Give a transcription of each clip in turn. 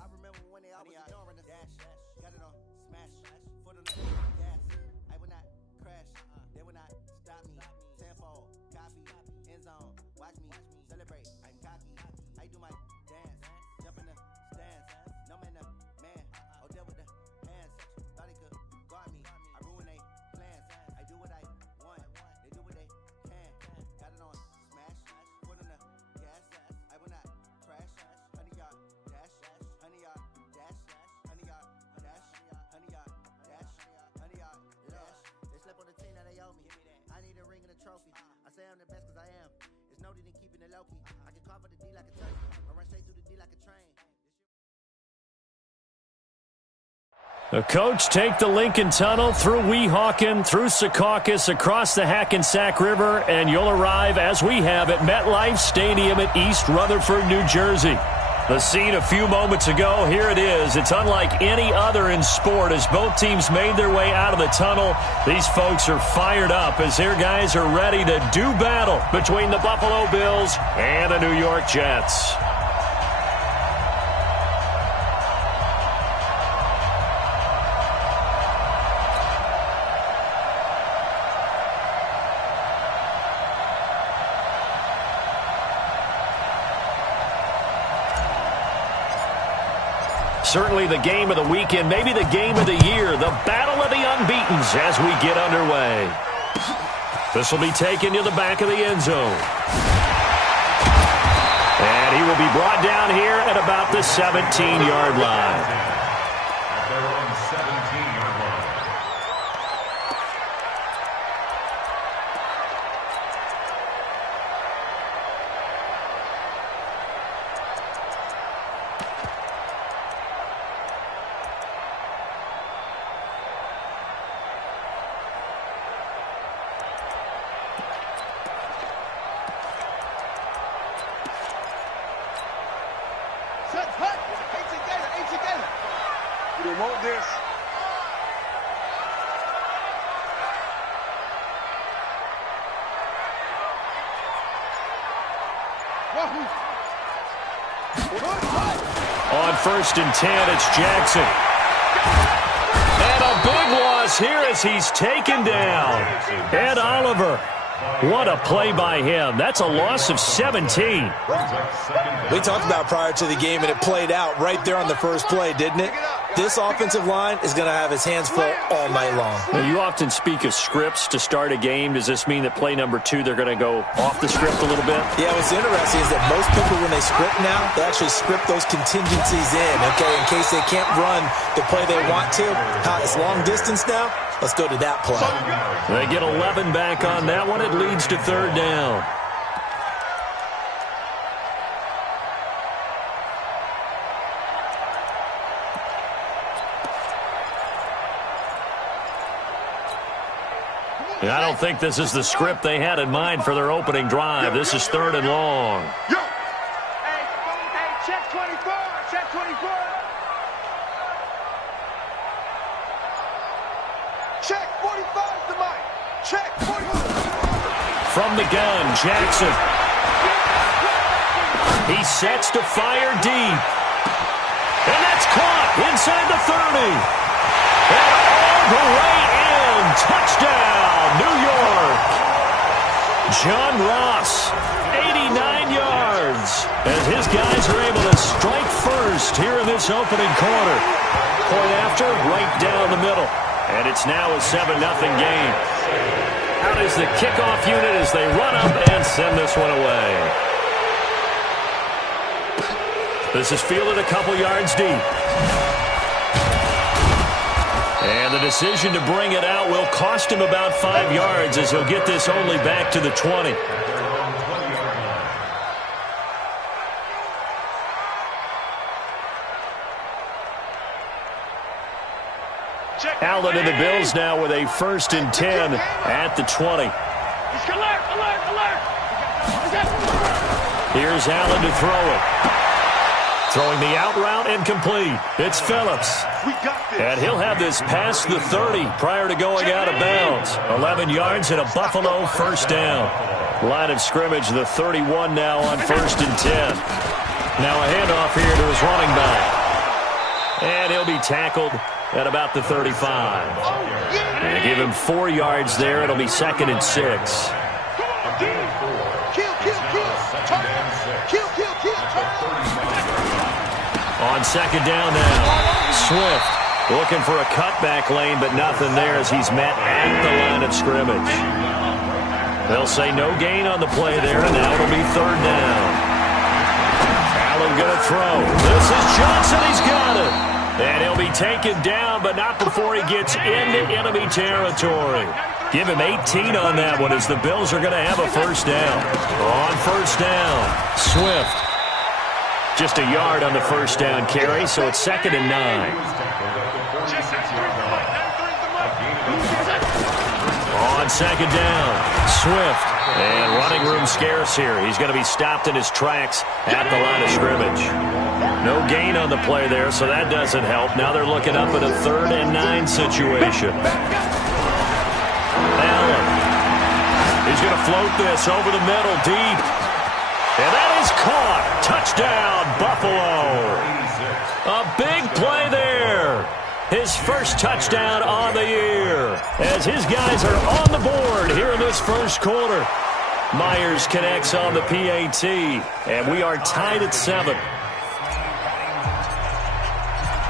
I remember when they always ignoring us. Dash, got it on, smash, foot on the gas. I will not crash, they will not stop me. Tenfold, copy, end zone, watch me celebrate. I'm cocky, I do my dance, jump in the stands. No man, the man, oh deal with the hands. Thought he could guard me, I ruin they plans. I do what I want, they do what they can. Got it on, smash, foot on the gas. I will not crash, 100-yard dash, 100-yard dash, 100-yard dash, 100-yard dash, 100-yard dash. They slept on the team that they owe me. I need a ring and a trophy. I say I'm the best cause I am. It's no need in keeping it low-key. I can cover the D like a turkey. I run straight through the D like a train. The coach take the Lincoln Tunnel through Weehawken, through Secaucus, across the Hackensack River, and you'll arrive, as we have, at MetLife Stadium at East Rutherford, New Jersey. The scene a few moments ago, here it is. It's unlike any other in sport as both teams made their way out of the tunnel. These folks are fired up as their guys are ready to do battle between the Buffalo Bills and the New York Jets. Certainly the game of the weekend, maybe the game of the year, the battle of the unbeatens as we get underway. This will be taken to the back of the end zone. And he will be brought down here at about the 17-yard line. On 1st and 10, it's Jackson. And a big loss here as he's taken down. Ed Oliver. What a play by him. That's a loss of 17. We talked about prior to the game, and it played out right there on the first play, didn't it? This offensive line is going to have his hands full all night long. Now, you often speak of scripts to start a game. Does this mean that play number 2, they're going to go off the script a little bit? Yeah, what's interesting is that most people, when they script now, they actually script those contingencies in case they can't run the play they want to. It's long distance now. Let's go to that play. They get 11 back on that one. It leads to 3rd down. I don't think this is the script they had in mind for their opening drive. This is 3rd and long. Hey, check 24, check 24. Check 45 is the mic. Check 45. From the gun, Jackson. He sets to fire deep. And that's caught inside the 30. And all the way in. Touchdown, New York. John Ross, 89 yards. As his guys are able to strike first here in this opening quarter. Point after, right down the middle. And it's now a 7-0 game. Out is the kickoff unit as they run up and send this one away. This is fielded a couple yards deep. And the decision to bring it out will cost him about 5 yards as he'll get this only back to the 20. Allen and the Bills now with a 1st and 10 at the 20. Here's Allen to throw it. Throwing the out route incomplete. It's Phillips. And he'll have this past the 30 prior to going out of bounds. 11 yards and a Buffalo 1st down. Line of scrimmage, the 31 now on 1st and 10. Now a handoff here to his running back. And he'll be tackled at about the 35. And give him 4 yards there. It'll be 2nd and 6. On 2nd down now, Swift looking for a cutback lane, but nothing there as he's met at the line of scrimmage. They'll say no gain on the play there, and now it'll be 3rd down. Allen going to throw. This is Johnson. He's got it. And he'll be taken down, but not before he gets into enemy territory. Give him 18 on that one as the Bills are going to have a 1st down. On 1st down, Swift. Just a yard on the 1st down carry, so it's 2nd and 9. On 2nd down, Swift. And running room scarce here. He's going to be stopped in his tracks at the line of scrimmage. No gain on the play there, so that doesn't help. Now they're looking up at a 3rd and 9 situation. Allen. He's going to float this over the middle deep. And that is caught. Touchdown, Buffalo. A big play there. His first touchdown on the year as his guys are on the board here in this 1st quarter. Myers connects on the PAT, and we are tied at 7.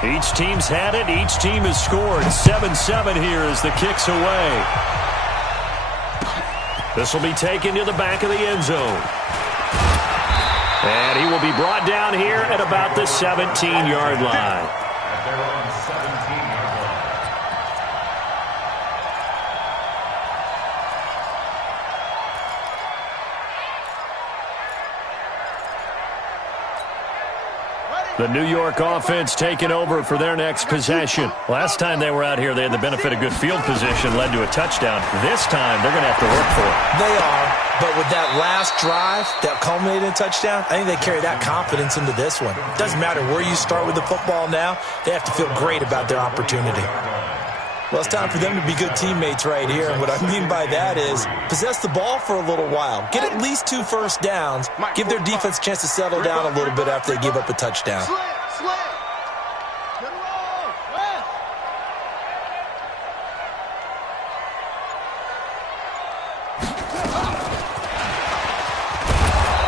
Each team's had it. Each team has scored. 7-7 here as the kick's away. This will be taken to the back of the end zone. And he will be brought down here at about the 17-yard line. The New York offense taking over for their next possession. Last time they were out here, they had the benefit of good field position, led to a touchdown. This time, they're going to have to work for it. They are, but with that last drive that culminated in a touchdown, I think they carry that confidence into this one. Doesn't matter where you start with the football now, they have to feel great about their opportunity. Well, it's time for them to be good teammates right here. And what I mean by that is possess the ball for a little while. Get at least 2 first downs. Give their defense a chance to settle down a little bit after they give up a touchdown.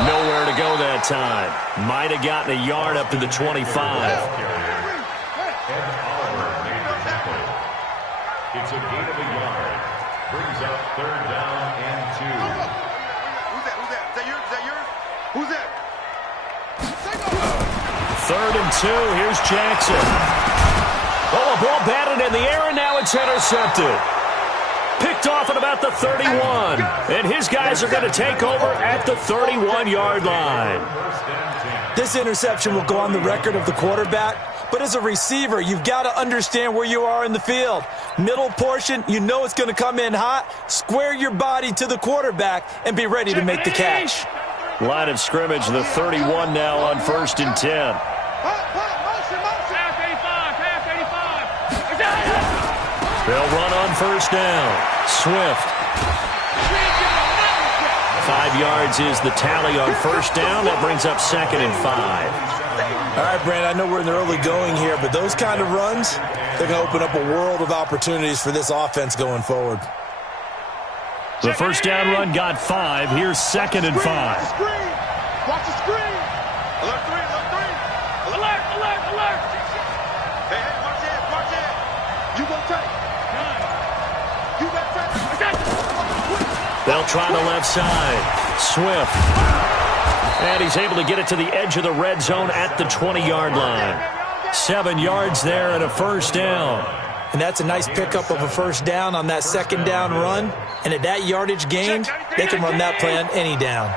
Nowhere to go that time. Might have gotten a yard up to the 25. It's a gain of a yard. Brings up 3rd down and 2. Who's that? Is that yours? Who's that? 3rd and 2. Here's Jackson. Oh, a ball batted in the air, and now it's intercepted. Picked off at about the 31. And his guys are going to take over at the 31-yard line. This interception will go on the record of the quarterback. But as a receiver, you've got to understand where you are in the field. Middle portion, you know it's going to come in hot. Square your body to the quarterback and be ready to make the catch. Line of scrimmage, the 31 now on 1st and 10. They'll run on 1st down. Swift. 5 yards is the tally on 1st down. That brings up 2nd and 5. All right, Brand, I know we're in the early going here, but those kind of runs, they're going to open up a world of opportunities for this offense going forward. The 1st down run got 5. Here's 2nd and 5. Watch the screen. Alert 3. Alert. Hey, watch it. You gonna take. You got take. They'll try the left side. Swift. And he's able to get it to the edge of the red zone at the 20-yard line. 7 yards there and a 1st down. And that's a nice pickup of a 1st down on that 2nd down run. And at that yardage gained, they can run that play on any down.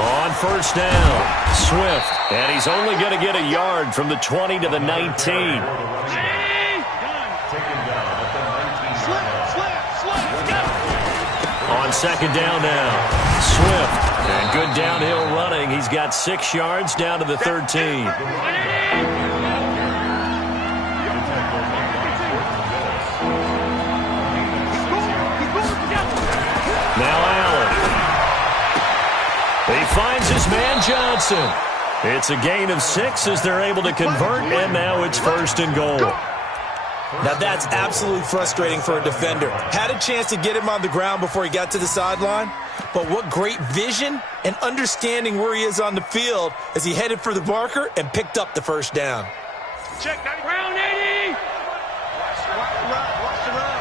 On 1st down, Swift. And he's only going to get a yard from the 20 to the 19. On 2nd down now, Swift. And good downhill running. He's got 6 yards down to the 13. Now Allen. They finds his man Johnson. It's a gain of 6 as they're able to convert, and now it's 1st and goal. Now that's absolutely frustrating for a defender. Had a chance to get him on the ground before he got to the sideline, but what great vision and understanding where he is on the field as he headed for the marker and picked up the 1st down. Check, round 80. Watch the run.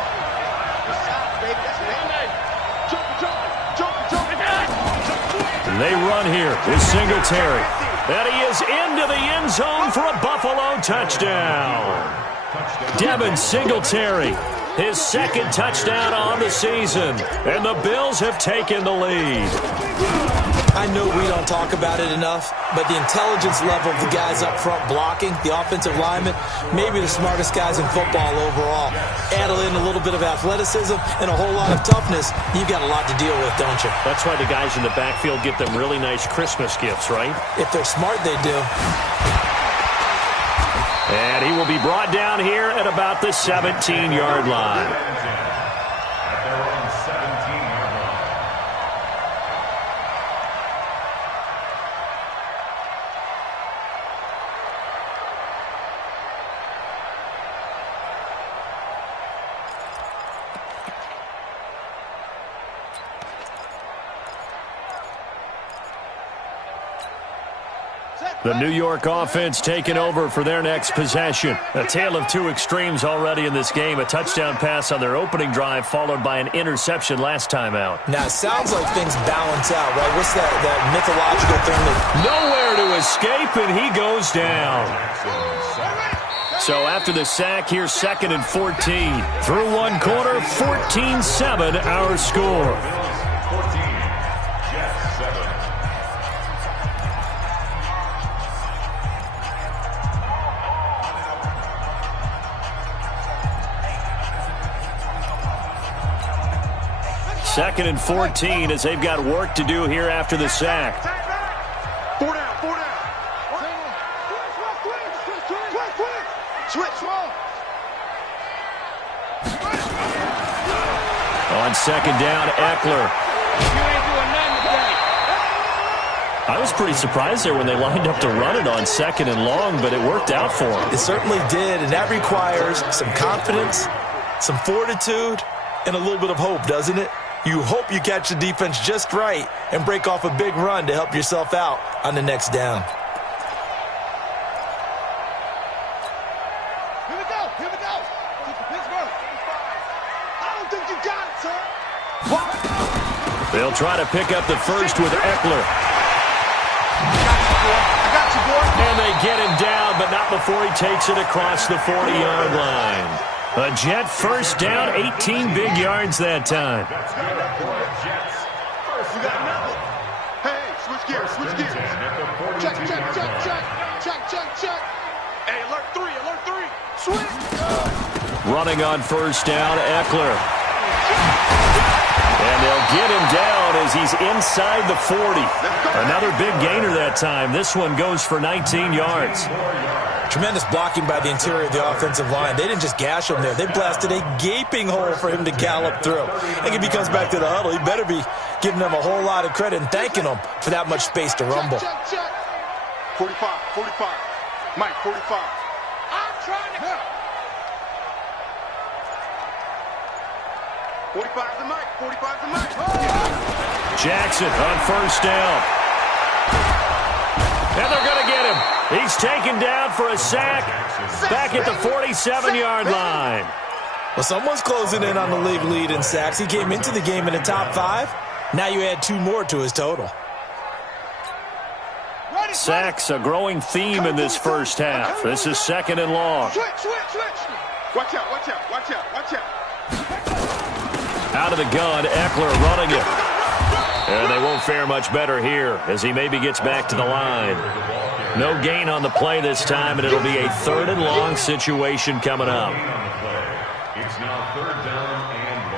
They run here with Singletary. And he is into the end zone for a Buffalo touchdown. Devin Singletary, his 2nd touchdown on the season. And the Bills have taken the lead. I know we don't talk about it enough, but the intelligence level of the guys up front blocking, the offensive linemen, maybe the smartest guys in football overall. Add in a little bit of athleticism and a whole lot of toughness, you've got a lot to deal with, don't you? That's why the guys in the backfield get them really nice Christmas gifts, right? If they're smart, they do. And he will be brought down here at about the 17-yard line. At their own 17-yard line. The New York offense taking over for their next possession. A tale of 2 extremes already in this game. A touchdown pass on their opening drive followed by an interception last time out. Now, it sounds like things balance out, right? What's that mythological thing that... Nowhere to escape, and he goes down. So after the sack, here's 2nd and 14. Through one quarter, 14-7 our score. 14, Jets 7. Second and 14 as they've got work to do here after the sack. 4 down. Switch. On 2nd down, Eckler. I was pretty surprised there when they lined up to run it on 2nd and long, but it worked out for them. It certainly did, and that requires some confidence, some fortitude, and a little bit of hope, doesn't it? You hope you catch the defense just right and break off a big run to help yourself out on the next down. Here we go. Pittsburgh. I don't think you got it, sir. They'll try to pick up the first with Eckler. I got you, boy. And they get him down, but not before he takes it across the 40-yard line. A Jet first down, 18 big yards that time. That's good for the Jets. First You got down. another. Hey, switch gears. First and 10 at the 42-yard line. Check. Hey, alert 3. Switch. Running on first down, Eckler. And they'll get him down as he's inside the 40. Another big gainer that time. This one goes for 19 yards. Tremendous blocking by the interior of the offensive line. They didn't just gash him there. They blasted a gaping hole for him to gallop through. I think if he comes back to the huddle, he better be giving them a whole lot of credit and thanking them for that much space to rumble. Check. 45. Mike, 45. I'm trying to... 45's the Mike. Jackson on first down. And they're going to get him. He's taken down for a sack back at the 47-yard line. Well, someone's closing in on the league lead in sacks. He came into the game in the top 5. Now you add 2 more to his total. Sacks, a growing theme in this first half. This is 2nd and long. Switch. Watch out. Out of the gun, Eckler running it. And they won't fare much better here as he maybe gets back to the line. No gain on the play this time, and it'll be a 3rd and long situation coming up. It's now 3rd down and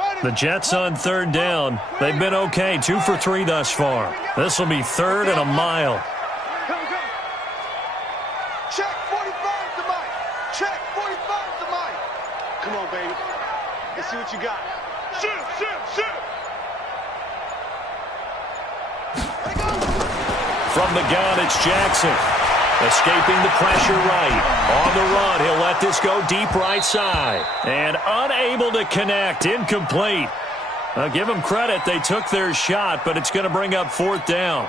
long. The Jets on 3rd down. They've been okay, 2 for 3 thus far. This will be 3rd and a mile. Here we go. Check 45 to Mike. Come on, baby. Let's see what you got. Shoot, shoot, shoot. From the gun, it's Jackson. Escaping the pressure right. On the run, he'll let this go deep right side. And unable to connect. Incomplete. I'll give them credit. They took their shot, but it's going to bring up 4th down.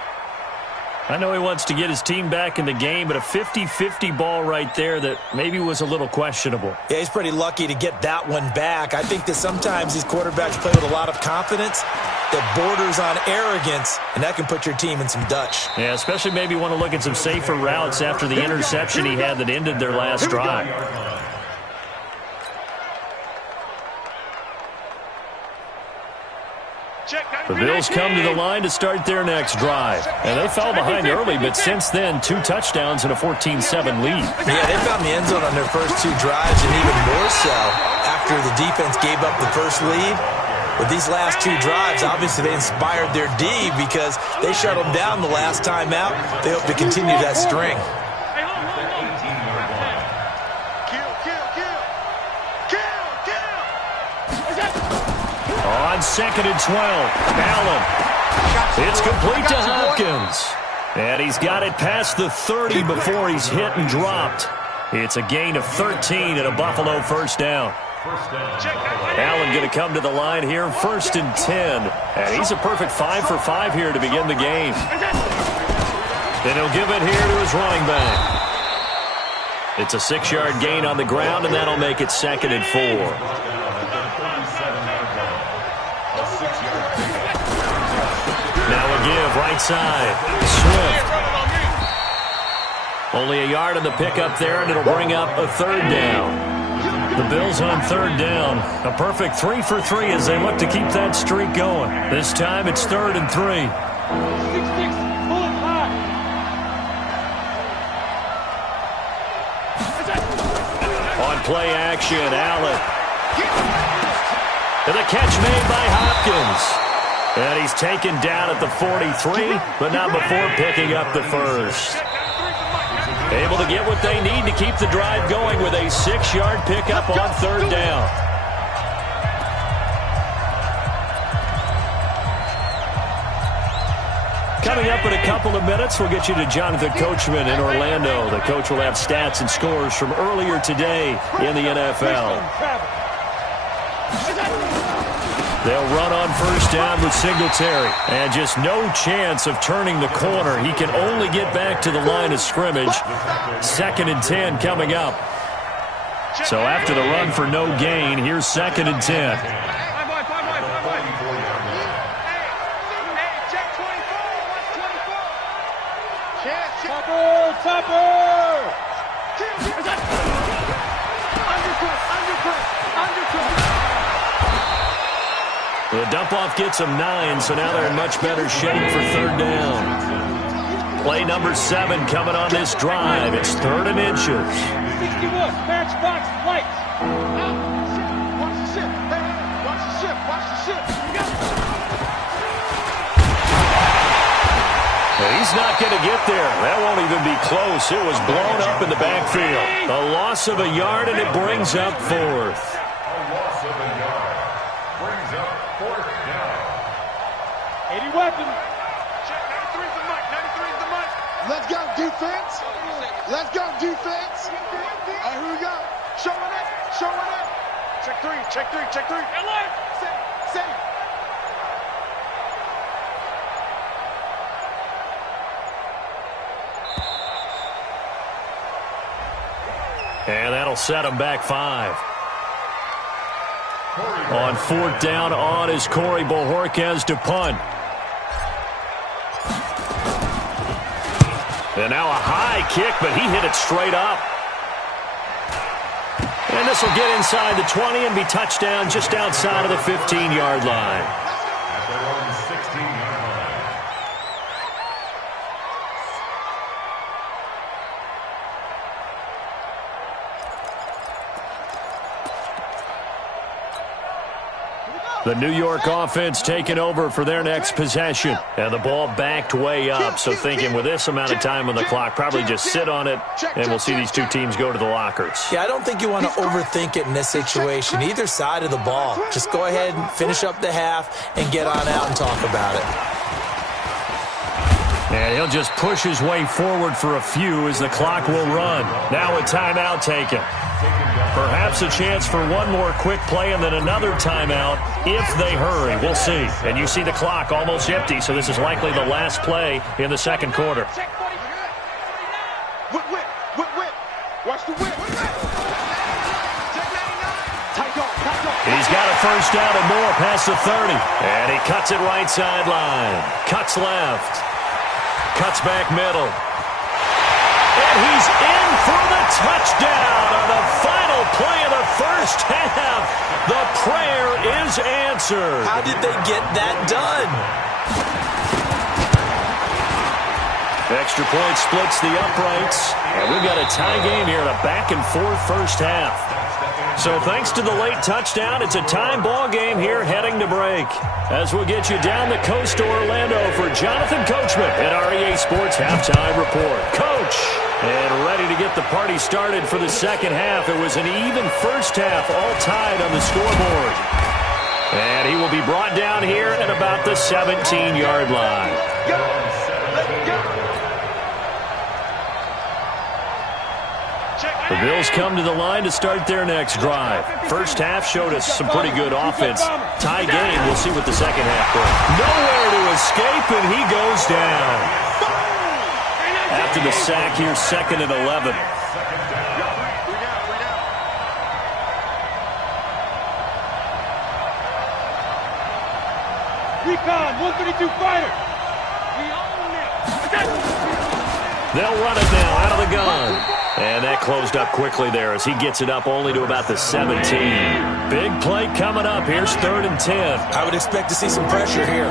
I know he wants to get his team back in the game, but a 50-50 ball right there that maybe was a little questionable. Yeah, he's pretty lucky to get that one back. I think that sometimes these quarterbacks play with a lot of confidence that borders on arrogance, and that can put your team in some Dutch. Yeah, especially maybe want to look at some safer routes after the interception he had that ended their last drive. The Bills come to the line to start their next drive. And they fell behind early, but since then, 2 touchdowns and a 14-7 lead. Yeah, they found the end zone on their first 2 drives, and even more so after the defense gave up the first lead. With these last 2 drives, obviously they inspired their D because they shut them down the last time out. They hope to continue that string. On 2nd and 12, Allen. It's complete to Hopkins. And he's got it past the 30 before he's hit and dropped. It's a gain of 13 and a Buffalo first down. Allen going to come to the line here, 1st and 10. And he's a perfect 5 for 5 here to begin the game. And he'll give it here to his running back. It's a 6-yard gain on the ground, and that'll make it 2nd and 4. Now a give, right side. Swift. Only a yard on the pickup there, and it'll bring up a 3rd down. The Bills on 3rd down. A perfect 3 for 3 as they look to keep that streak going. This time it's 3rd and 3. On play action, Allen. And the catch made by Hopkins. And he's taken down at the 43, but not before picking up the first. Able to get what they need to keep the drive going with a 6-yard pickup on 3rd down. Coming up in a couple of minutes, we'll get you to Jonathan Coachman in Orlando. The coach will have stats and scores from earlier today in the NFL. They'll run on 1st down with Singletary. And just no chance of turning the corner. He can only get back to the line of scrimmage. 2nd and 10 coming up. So after the run for no gain, here's 2nd and 10. The dump-off gets them 9, so now they're in much better shape for 3rd down. Play number 7 coming on this drive. It's 3rd and inches. 61, matchbox lights. Watch the ship. Hey, watch the ship. Watch the ship. He's not going to get there. That won't even be close. It was blown up in the backfield. A loss of a yard, and it brings up 4th. Weapon. Check 93's the mic. 93's the mic. Let's go, defense. Let's go, defense. All right, here we go. Showing it. Showing it. Check 3. Check 3. Check 3. Save. And that'll set him back 5. On 4th down, on is Corey Bojorquez to punt. And now a high kick, but he hit it straight up. And this will get inside the 20 and be touchdown just outside of the 15-yard line. At their own 16-yard line. The New York offense taking over for their next possession. And the ball backed way up, so thinking with this amount of time on the clock, probably just sit on it, and we'll see these two teams go to the lockers. Yeah, I don't think you want to overthink it in this situation. Either side of the ball. Just go ahead and finish up the half and get on out and talk about it. And he'll just push his way forward for a few as the clock will run. Now a timeout taken. Perhaps a chance for one more quick play and then another timeout if they hurry. We'll see. And you see the clock almost empty, so this is likely the last play in the second quarter. Watch the whip. He's got a first down and more past the 30. And he cuts it right sideline. Cuts left. Cuts back middle. And he's in for the touchdown on the final play of the first half. The prayer is answered. How did they get that done? Extra point splits the uprights. And we've got a tie game here in a back-and-forth first half. So thanks to the late touchdown, it's a time ball game here heading to break. As we'll get you down the coast to Orlando for Jonathan Coachman at our EA Sports Halftime Report. Coach! And ready to get the party started for the second half. It was an even first half, all tied on the scoreboard. And he will be brought down here at about the 17-yard line. The Bills come to the line to start their next drive. First half showed us some pretty good offense. Tie game, we'll see what the second half brings. Nowhere to escape, and he goes down. After the sack here, 2nd and 11. Recon, 132 fighter. They'll run it now out of the gun. And that closed up quickly there as he gets it up only to about the 17. Big play coming up. Here's 3rd and 10. I would expect to see some pressure here.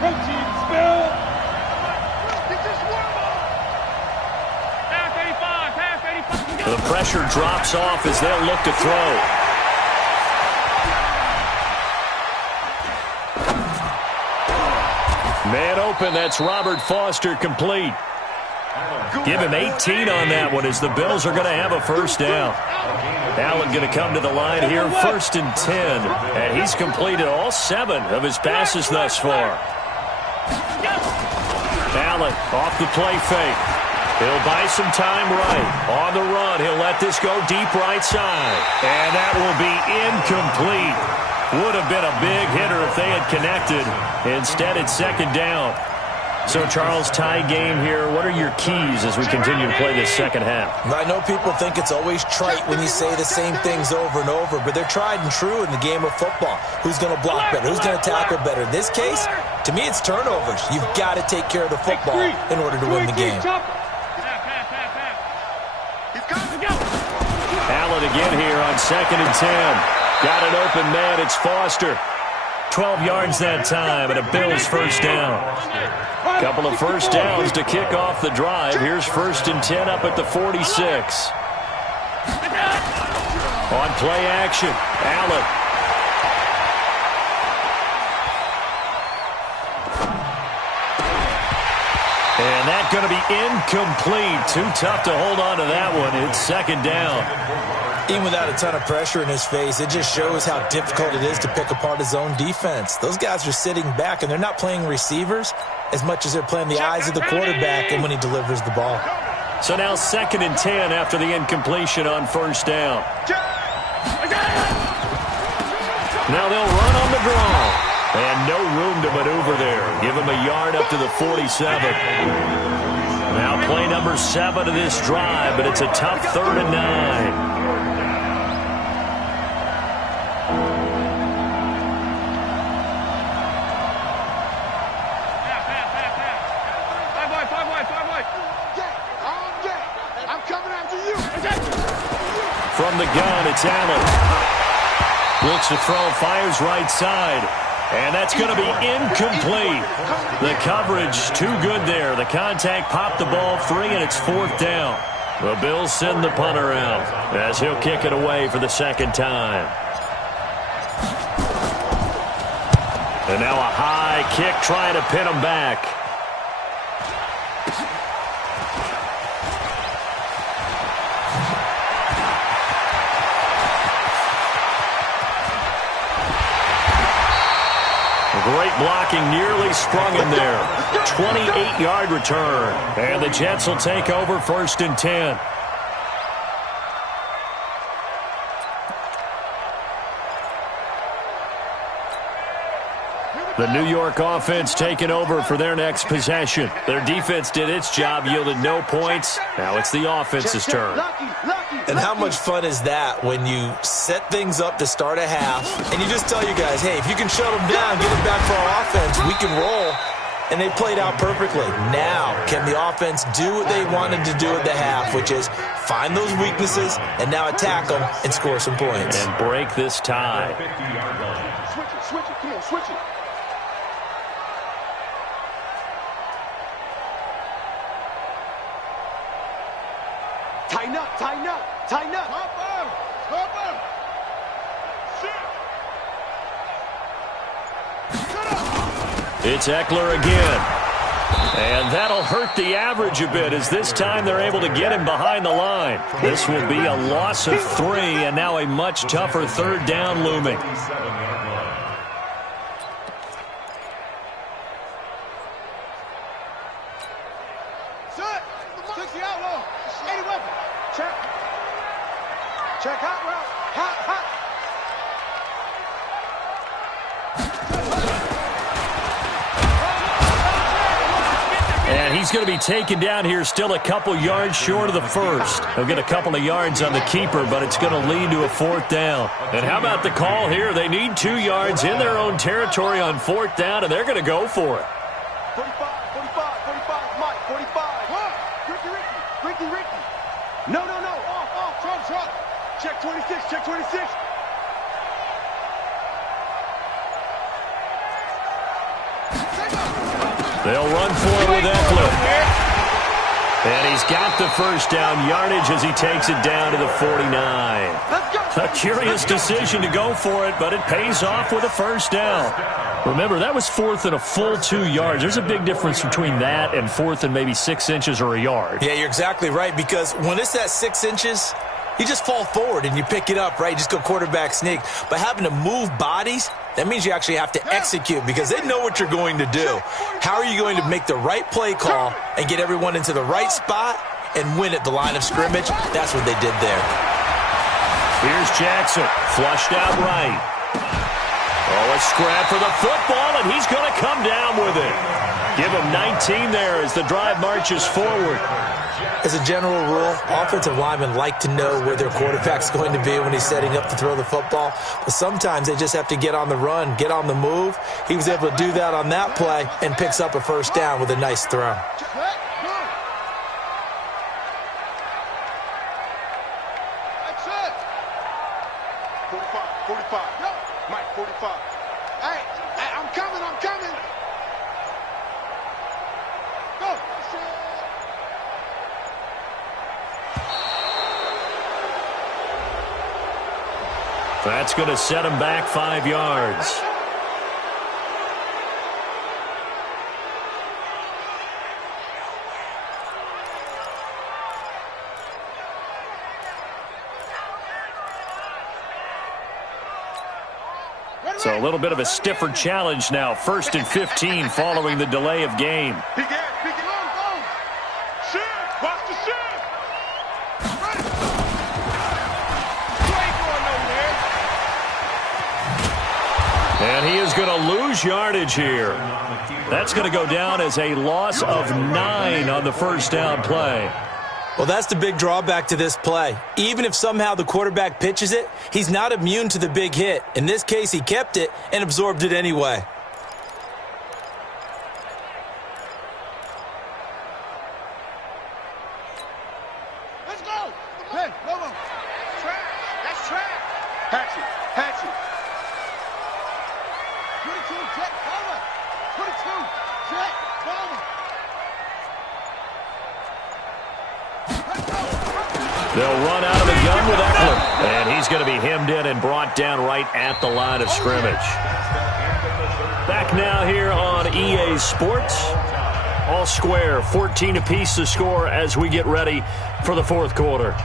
Protein spill. The pressure drops off as they'll look to throw. Man open, that's Robert Foster complete. Give him 18 on that one as the Bills are going to have a first down. Allen going to come to the line here, 1st and 10. And he's completed all 7 of his passes thus far. Allen off the play fake. He'll buy some time right. On the run, he'll let this go deep right side. And that will be incomplete. Would have been a big hitter if they had connected. Instead, it's 2nd down. So, Charles, tie game here. What are your keys as we continue to play this second half? I know people think it's always trite when you say the same things over and over, but they're tried and true in the game of football. Who's going to block better? Who's going to tackle better? In this case, to me, it's turnovers. You've got to take care of the football in order to win the game. Allen again here on 2nd and 10. Got an open man. It's Foster. 12 yards that time and a Bills first down. Couple of first downs to kick off the drive. Here's 1st and 10 up at the 46. On play action, Allen. And that's going to be incomplete. Too tough to hold on to that one. It's 2nd down. Even without a ton of pressure in his face, it just shows how difficult it is to pick apart his own defense. Those guys are sitting back, and they're not playing receivers as much as they're playing the eyes of the quarterback and when he delivers the ball. So now 2nd and 10 after the incompletion on first down. Now they'll run on the draw. And no room to maneuver there. Give him a yard up to the 47. Now play number 7 of this drive, but it's a tough 3rd and 9. From the gun, it's Allen. Looks to throw, fires right side. And that's going to be incomplete. The coverage too good there. The contact popped the ball free, and it's 4th down. The Bills send the punter out as he'll kick it away for the second time. And now a high kick trying to pin him back. Great blocking, nearly sprung him there. 28-yard return. And the Jets will take over 1st and 10. The New York offense taking over for their next possession. Their defense did its job, yielded no points. Now it's the offense's turn. And how much fun is that when you set things up to start a half and you just tell your guys, hey, if you can shut them down, get them back for our offense, we can roll. And they played out perfectly. Now, can the offense do what they wanted to do at the half, which is find those weaknesses and now attack them and score some points. And break this tie. Switch it, come on, switch it. Tighten up, tighten up, tighten up. Stop him. It's Eckler again. And that'll hurt the average a bit as this time they're able to get him behind the line. This will be a loss of 3 and now a much tougher 3rd down looming. Check hot route. Hot. And he's going to be taken down here still a couple yards short of the first. He'll get a couple of yards on the keeper, but it's going to lead to a 4th down. And how about the call here? They need 2 yards in their own territory on 4th down, and they're going to go for it. 45, Mike, 45. Ricky. No. Off. Trump. Check 26. They'll run for it with Eckler. And he's got the 1st down yardage as he takes it down to the 49. A curious decision to go for it, but it pays off with a 1st down. Remember, that was 4th and a full 2 yards. There's a big difference between that and 4th and maybe 6 inches or a yard. Yeah, you're exactly right, because when it's at 6 inches, you just fall forward and you pick it up, right? You just go quarterback sneak. But having to move bodies, that means you actually have to execute because they know what you're going to do. How are you going to make the right play call and get everyone into the right spot and win at the line of scrimmage? That's what they did there. Here's Jackson, flushed out right. Oh, a scrap for the football, and he's going to come down with it. Give him 19 there as the drive marches forward. As a general rule, offensive linemen like to know where their quarterback's going to be when he's setting up to throw the football. But sometimes they just have to get on the run, get on the move. He was able to do that on that play and picks up a 1st down with a nice throw. That's it. 45. Mike, 45. Hey, I'm coming. Go. That's going to set him back 5 yards. So a little bit of a stiffer challenge now. 1st and 15 following the delay of game. Go. Shit. Watch the shit. And he is going to lose yardage here. That's going to go down as a loss of 9 on the 1st down play. Well, that's the big drawback to this play. Even if somehow the quarterback pitches it, he's not immune to the big hit. In this case, he kept it and absorbed it anyway. Let's go. Hey, Lobo. Trash. That's trash. Hatchet. 22, Jet, forward. 22, Jet, forward. Let's go. They'll run out of the gun with Eckler. And he's going to be hemmed in and brought down right at the line of scrimmage. Back now here on EA Sports. All square, 14 apiece to score as we get ready for the fourth quarter.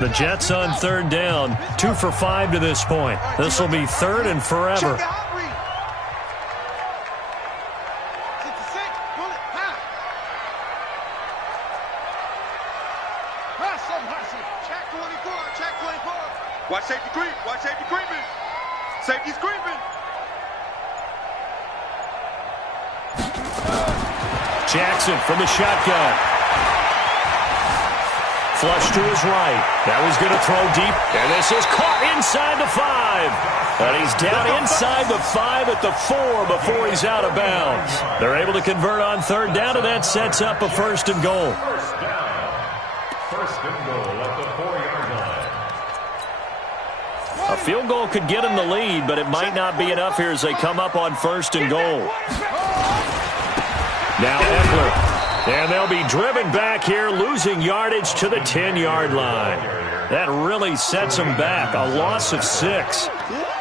The Jets on third down, 2 for 5 to this point. This will be third and forever. Watch safety creep. Watch safety creeping. Safety's creeping. Jackson from the shotgun. Flush to his right. That was going to throw deep. And this is caught inside the 5. And he's down inside the 5 at the 4 before he's out of bounds. They're able to convert on third down, and that sets up a first and goal. First down. First and goal at the 4-yard line. A field goal could get him the lead, but it might not be enough here as they come up on first and goal. Now Eckler. And they'll be driven back here, losing yardage to the 10-yard line. That really sets him back, a loss of 6.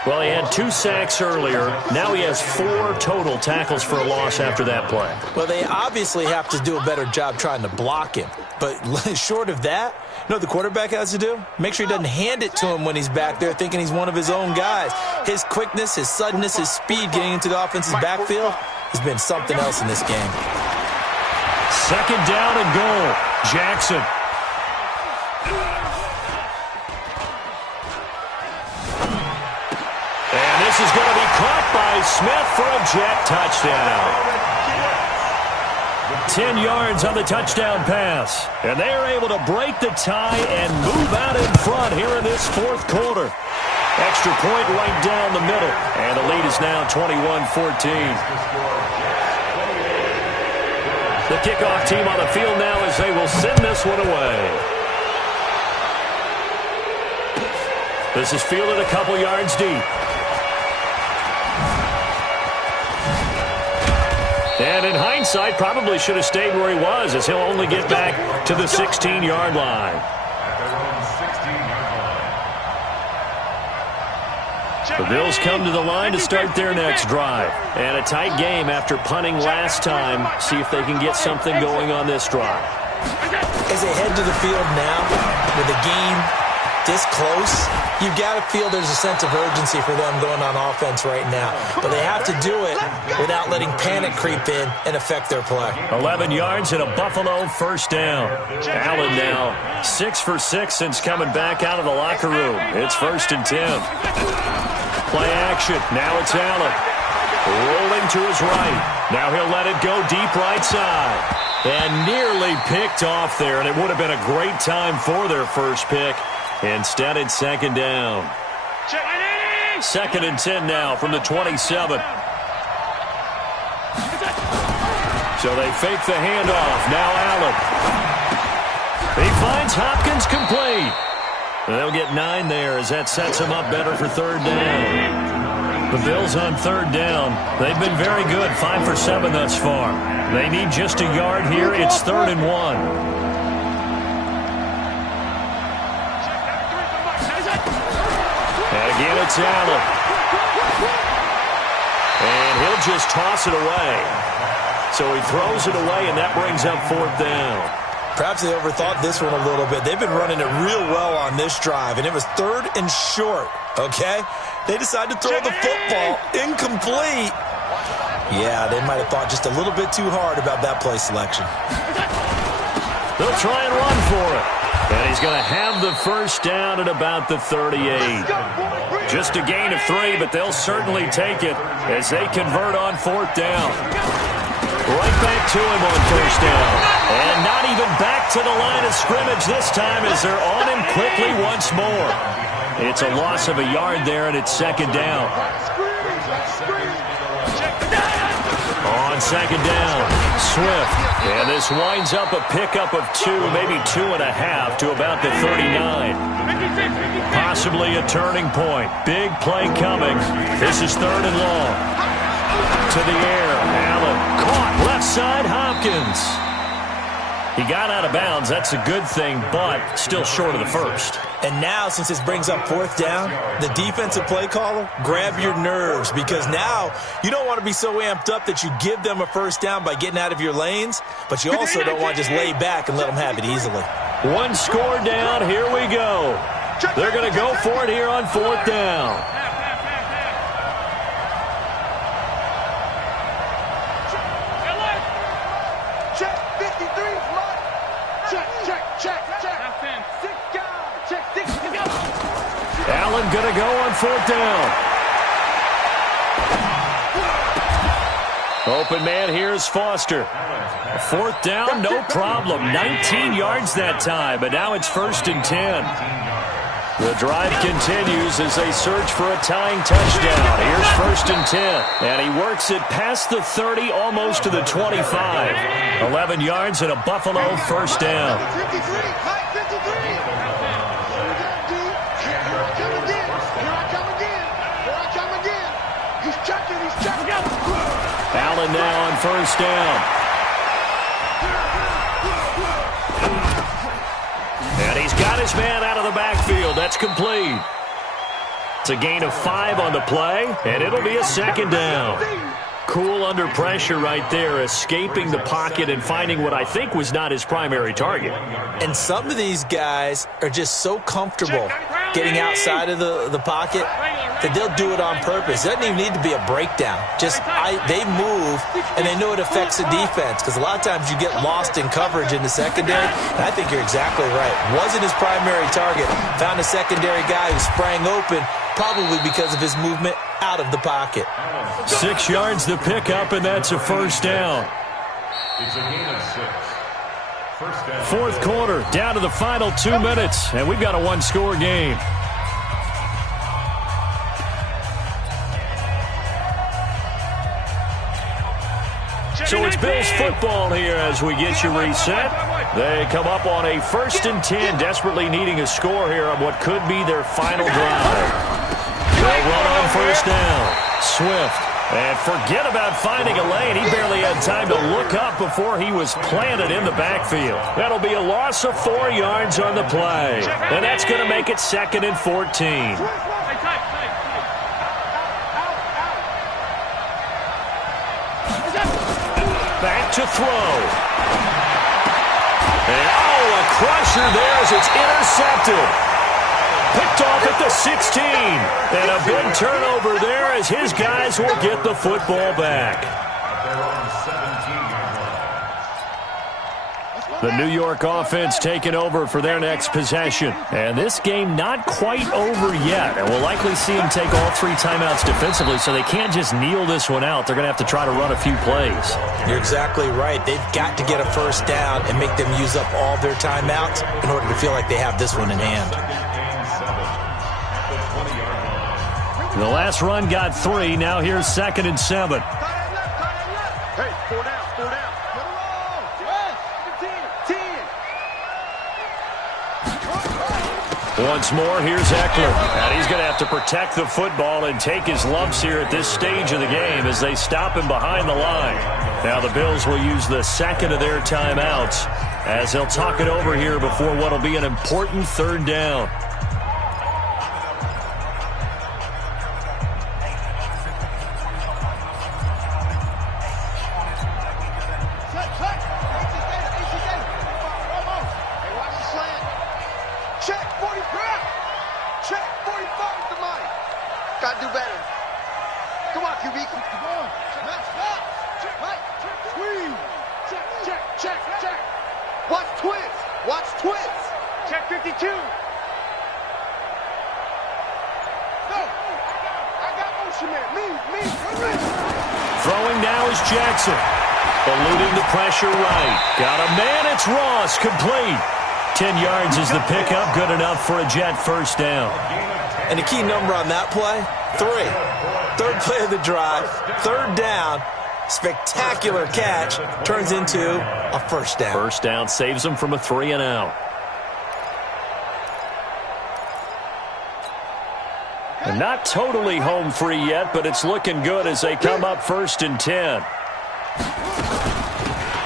Well, he had 2 sacks earlier. Now he has 4 total tackles for a loss after that play. Well, they obviously have to do a better job trying to block him. But short of that, you know what the quarterback has to do? Make sure he doesn't hand it to him when he's back there thinking he's one of his own guys. His quickness, his suddenness, his speed getting into the offense's backfield has been something else in this game. Second down and goal. Jackson. And this is going to be caught by Smith for a jet touchdown. 10 yards on the touchdown pass. And they are able to break the tie and move out in front here in this fourth quarter. Extra point right down the middle. And the lead is now 21-14. The kickoff team on the field now as they will send this one away. This is fielded a couple yards deep. And in hindsight, probably should have stayed where he was, as he'll only get back to the 16-yard line. The Bills come to the line to start their next drive. And a tight game after punting last time. See if they can get something going on this drive. As they head to the field now, with the game this close, you've got to feel there's a sense of urgency for them going on offense right now. But they have to do it without letting panic creep in and affect their play. 11 yards and a Buffalo first down. Allen now 6 for 6 since coming back out of the locker room. It's 1st and 10. Play action. Now it's Allen. Rolling to his right. Now he'll let it go deep right side. And nearly picked off there, and it would have been a great time for their first pick. Instead, it's second down. 2nd and 10 now from the 27. So they fake the handoff. Now Allen. He finds Hopkins complete. They'll get 9 there as that sets him up better for third down. The Bills on third down. They've been very good, 5 for 7 thus far. They need just a yard here. It's 3rd and 1. And again, it's Allen. And he'll just toss it away. So he throws it away, and that brings up 4th down. Perhaps they overthought this one a little bit. They've been running it real well on this drive, and it was 3rd and short, okay? They decided to throw the football incomplete. Yeah, they might have thought just a little bit too hard about that play selection. They'll try and run for it. And he's going to have the first down at about the 38. Just a gain of 3, but they'll certainly take it as they convert on 4th down. Right back to him on first down. And not even back to the line of scrimmage this time as they're on him quickly once more. It's a loss of a yard there, and it's second down. On second down, Swift. And this winds up a pickup of 2, maybe 2.5 to about the 39. Possibly a turning point. Big play coming. This is 3rd and long. To the air. Allen caught left side. Hopkins. He got out of bounds. That's a good thing, but still short of the first. And now, since this brings up 4th down, the defensive play caller, grab your nerves, because now you don't want to be so amped up that you give them a 1st down by getting out of your lanes, but you also don't want to just lay back and let them have it easily. 1 score down. Here we go. They're going to go for it here on 4th down. Allen going to go on 4th down. Open man, here's Foster. 4th down, no problem. 19 yards that time, but now it's 1st and 10. The drive continues as they search for a tying touchdown. Here's 1st and 10, and he works it past the 30, almost to the 25. 11 yards and a Buffalo 1st down. Allen now on 1st down. And he's got his man out of the backfield. That's complete. It's a gain of 5 on the play, and it'll be a 2nd down. Cool under pressure right there, escaping the pocket and finding what I think was not his primary target. And some of these guys are just so comfortable getting outside of the pocket that they'll do it on purpose. It doesn't even need to be a breakdown. They move, and they know it affects the defense, because a lot of times you get lost in coverage in the secondary, and I think you're exactly right. Wasn't his primary target. Found a secondary guy who sprang open, probably because of his movement out of the pocket. 6 yards the pickup, and that's a 1st down. It's a gain of 6. 1st down. 4th quarter, down to the final 2 minutes, and we've got a 1-score game. So it's Bills football here as we get you reset. They come up on a 1st and 10, desperately needing a score here on what could be their final drive. They'll run on 1st down. Swift. And forget about finding a lane. He barely had time to look up before he was planted in the backfield. That'll be a loss of 4 yards on the play. And that's going to make it 2nd and 14. Back to throw. And a crusher there as it's intercepted. Picked off at the 16. And a big turnover there as his guys will get the football back. The New York offense taking over for their next possession. And this game not quite over yet. And we'll likely see them take all 3 timeouts defensively, so they can't just kneel this one out. They're going to have to try to run a few plays. You're exactly right. They've got to get a 1st down and make them use up all their timeouts in order to feel like they have this one in hand. The last run got 3. Now here's 2nd and 7. Hey, 4 down, 4 down. Once more, here's Eckler. And he's going to have to protect the football and take his lumps here at this stage of the game as they stop him behind the line. Now the Bills will use the 2nd of their timeouts as they'll talk it over here before what will be an important 3rd down. Throwing now is Jackson. Eluding the pressure right. Got a man, it's Ross, complete. 10 yards is the pickup, good enough for a Jet 1st down. And the key number on that play, 3. 3rd play of the drive, 3rd down, spectacular catch, turns into a 1st down. 1st down saves them from a 3 and out. And not totally home free yet, but it's looking good as they come up 1st and 10.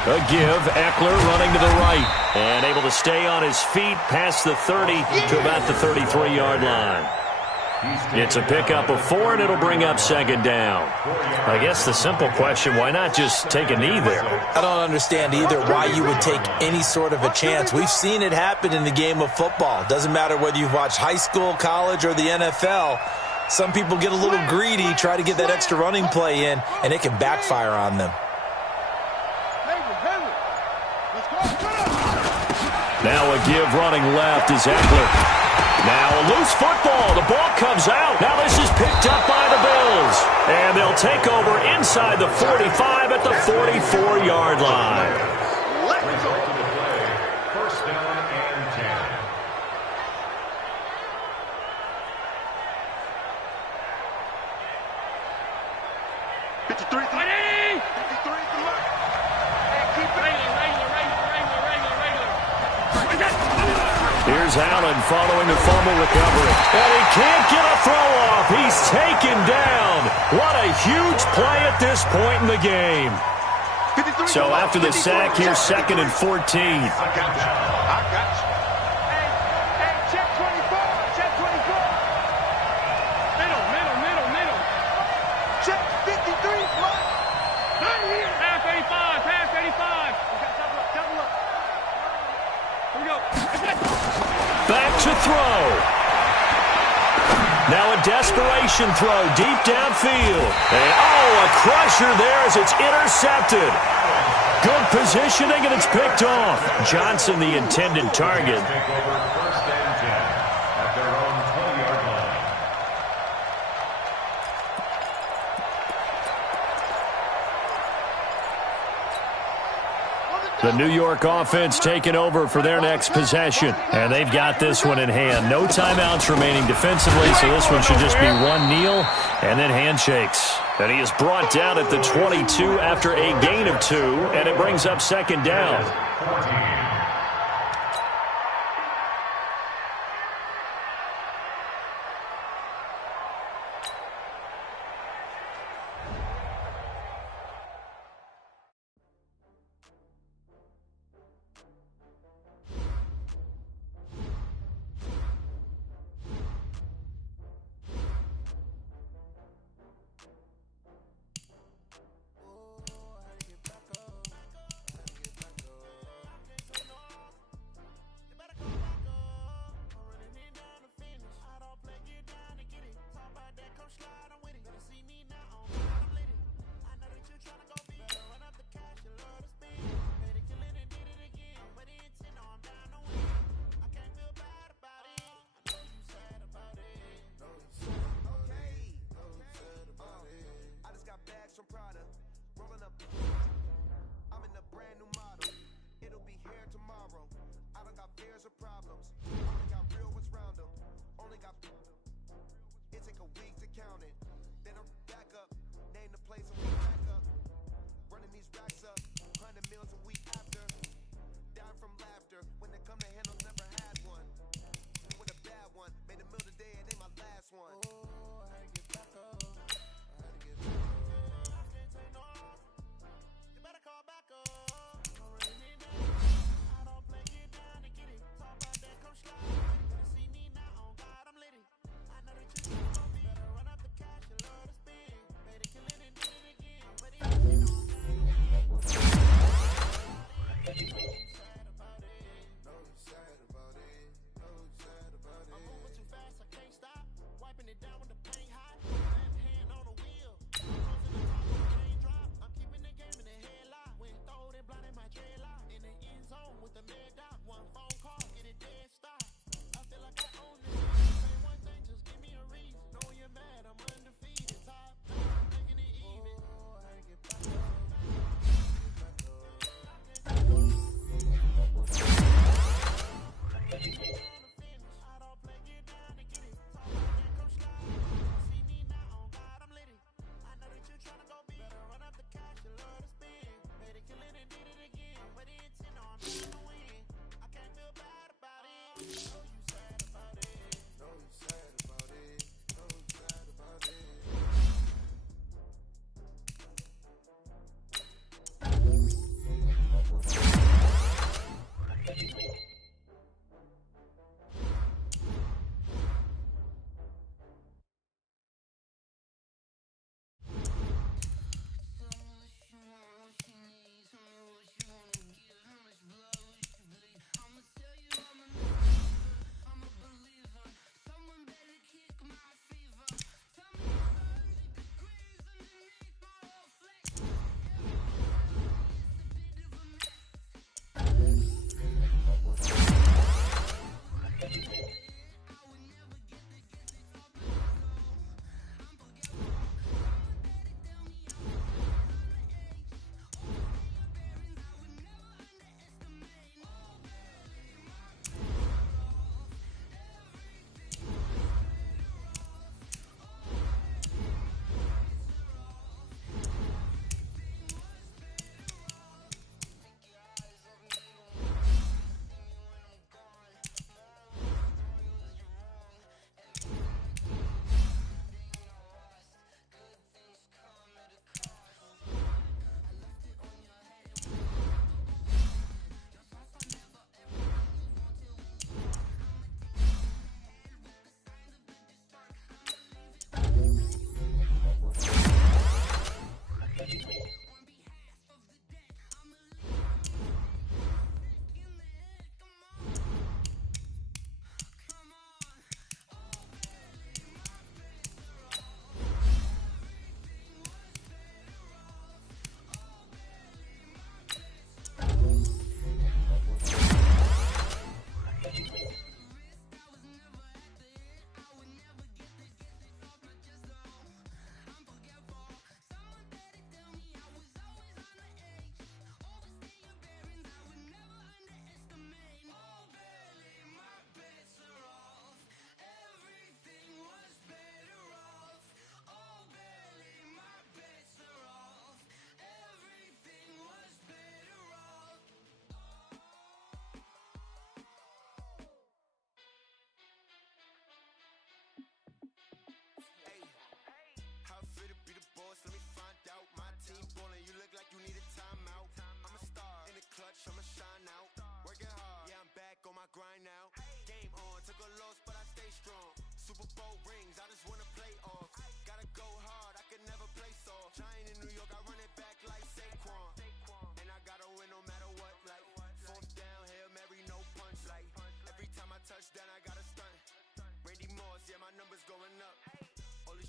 A give, Eckler running to the right. And able to stay on his feet past the 30 to about the 33-yard line. It's a pickup of 4, and it'll bring up 2nd down. I guess the simple question, why not just take a knee there? I don't understand either why you would take any sort of a chance. We've seen it happen in the game of football. Doesn't matter whether you've watched high school, college, or the NFL. Some people get a little greedy, try to get that extra running play in, and it can backfire on them. Now a give running left is Eckler. Now a loose football. The ball comes out. Now this is picked up by the Bills. And they'll take over inside the 45 at the 44-yard line. Result of the play, 1st down and 10. 53. 53 to look. Hey, keep it. Regular. Here's Allen following the fumble recovery. And he can't get a throw off. He's taken down. What a huge play at this point in the game. So after the sack, here's 2nd and 14. I got you. Hey, check 24. Check 24. Middle. Check 53. What? Not here. Pass 85. Okay, double up. Here we go. Back to throw. Now a desperation throw deep downfield. And a crusher there as it's intercepted. Good positioning, and it's picked off. Johnson, the intended target. Take over 1st and 10 at their own 20-yard line. The New York offense taking over for their next possession. And they've got this one in hand. No timeouts remaining defensively, so this one should just be one kneel and then handshakes. And he is brought down at the 22 after a gain of 2, and it brings up 2nd down. 14.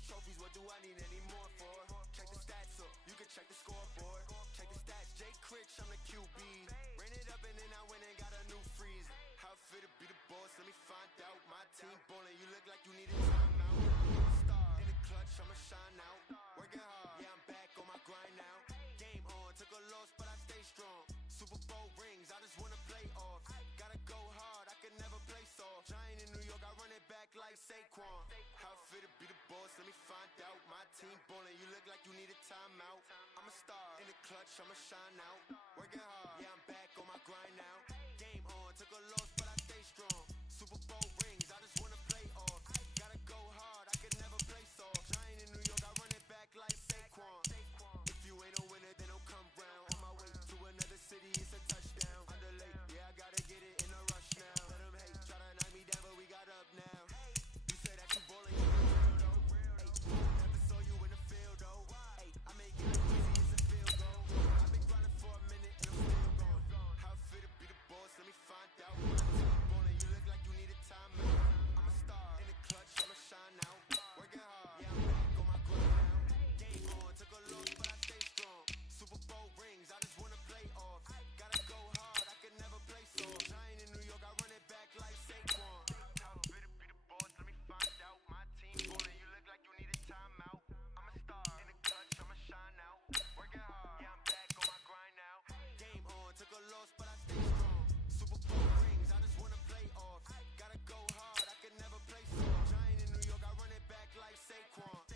trophies, what do I need any more for? Check the stats up, you can check the scoreboard. Check the stats, Jay Critch, I'm the QB. Ran it up and then I went and got a new freeze. How fit to be the boss, let me find out. My team ballin', you look like you need a timeout. I'm a star, in the clutch, I'ma shine out. Working hard, yeah, I'm back on my grind now. Game on, took a loss, but I stay strong. Super Bowl rings, I just wanna play off. Gotta go hard, I can never play soft. Giant in New York, I run it back like Saquon. How fit to be the boss, let me find out. My team ballin', you look like you need a timeout. I'm a star, in the clutch, I'ma shine out. Working hard, yeah, I'm back on my grind now. Game on, took a loss, but I stay strong. Super Bowl rings, I just wanna play off. Gotta go hard, I can never play soft. Giant in New York, I run it back like Saquon. If you ain't a winner, then don't come round. On my way to another city, it's a touchdown. Underlay, yeah, I gotta get it in a rush now. Let them hate, try to knock me down, but we got up now. You say that you ballin', you real though. Hey, never saw you in the field though. Hey, I make it easy, it's a field goal. I've been grinding for a minute and I'm still going. How fit to be the boss, let me find out. My team ballin', you look like you need a timeout. I'm a star, in the clutch, I'ma shine out. Working hard, yeah, I'm back on my grind now. Game on, took a loss, but I stay strong. Super Bowl rings, I just wanna play off. Gotta go hard, I can never play soft. Giant in New York, I run it back like Saquon. How fit to be the boss, let me find out. My team ballin', you look like you need a timeout. I'm a star, in the clutch, I'ma shine out. Working hard, yeah, I'm back on my grind now. Game on, took a loss, but I stay strong. Super Bowl rings, I just wanna play off. Gotta go hard, I can never play soft. Giant in New York, I run it back like Saquon.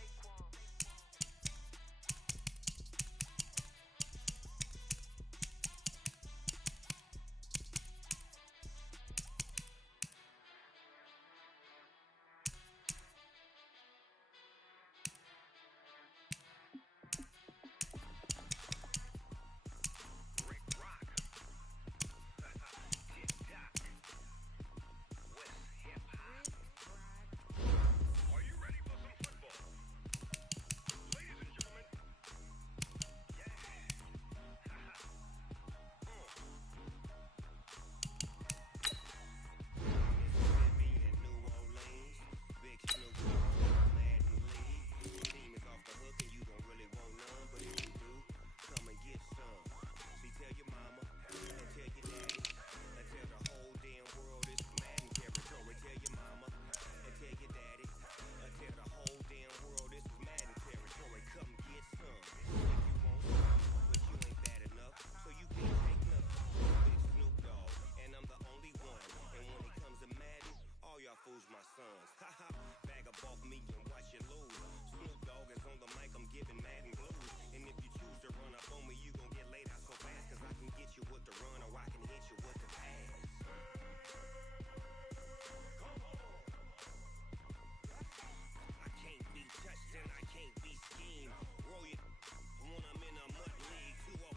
Fools my sons. Haha, bag up off me and watch you lose. Snoop Dogg is on the mic, I'm giving Madden blues. And if you choose to run up on me, you gon' get laid out so fast. Cause I can get you with the run or I can hit you with the pass. I can't be touched and I can't be schemed. Roll you when I'm in a mud league. 2-0,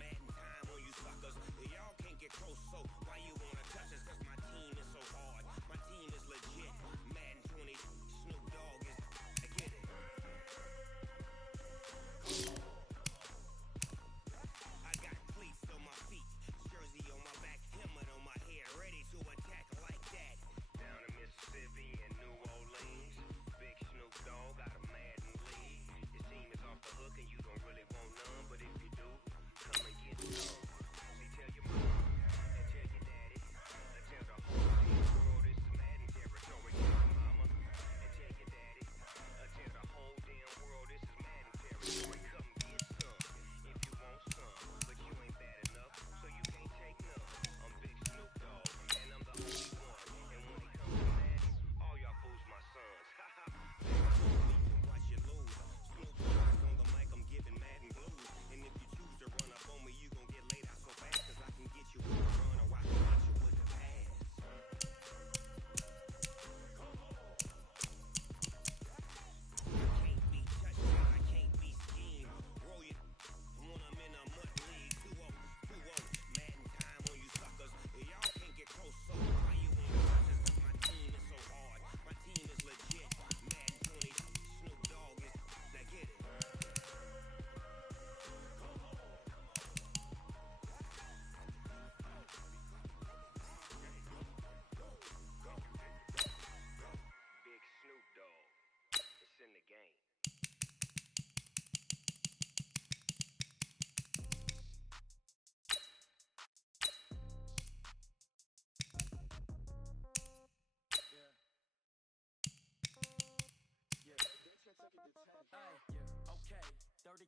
Madden time on you suckers. Y'all can't get close, so why you wanna touch us? Cause my team is so hard. My team is legit. Madden 20, Snoop Dogg is. I get it. I got cleats on my feet. Jersey